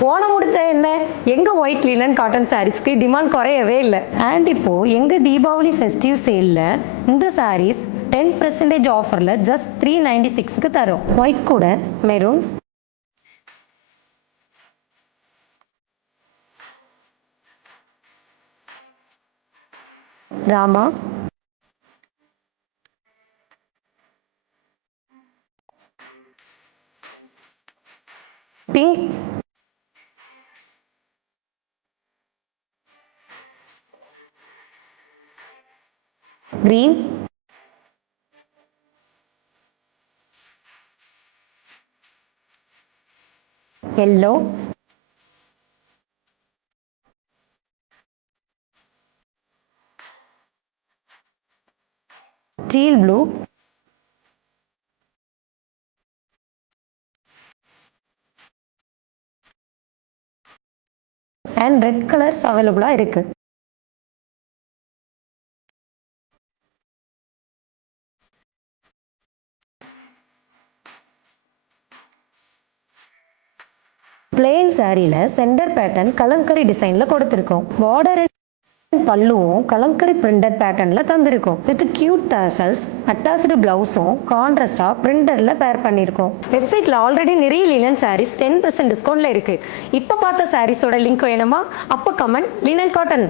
போன முடிச்சா என்ன, எங்க ஒயிட் லினன் காட்டன் சாரீஸ்க்கு டிமாண்ட் குறையவே இல்லை. அண்ட் இப்போ எங்க தீபாவளி ஃபெஸ்டிவ் சேல்ல இந்த சாரீஸ் 10% ஆஃபர்ல ஜஸ்ட் 396க்கு தரும். ஒயிட் கூட மெரூன், ராமா, pink, green, yellow, teal blue, and red colours அவைலபிளா இருக்கு. பிளெயின் சாரியில சென்டர் பேட்டர்ன் கலங்கரி டிசைன்ல கொடுத்திருக்கோம். பார்டர் பல்லுவும் கலங்கரி பிரிண்டட் பேட்டர்ன்ல தந்திருக்கோம். வித் கியூட் டாசல்ஸ், அட்டாச்டு பிளவுஸும் கான்ட்ராஸ்டா பிரிண்டர்ல பேர் பண்ணிருக்கோம். வெப்சைட்ல ஆல்ரெடி நிறைய லினன் சாரீஸ் 10% டிஸ்கவுண்ட்ல இருக்கு. இப்ப பார்த்த சாரீஸோட லிங்க் வேணுமா? அப்ப கமெண்ட் லினன் காட்டன்.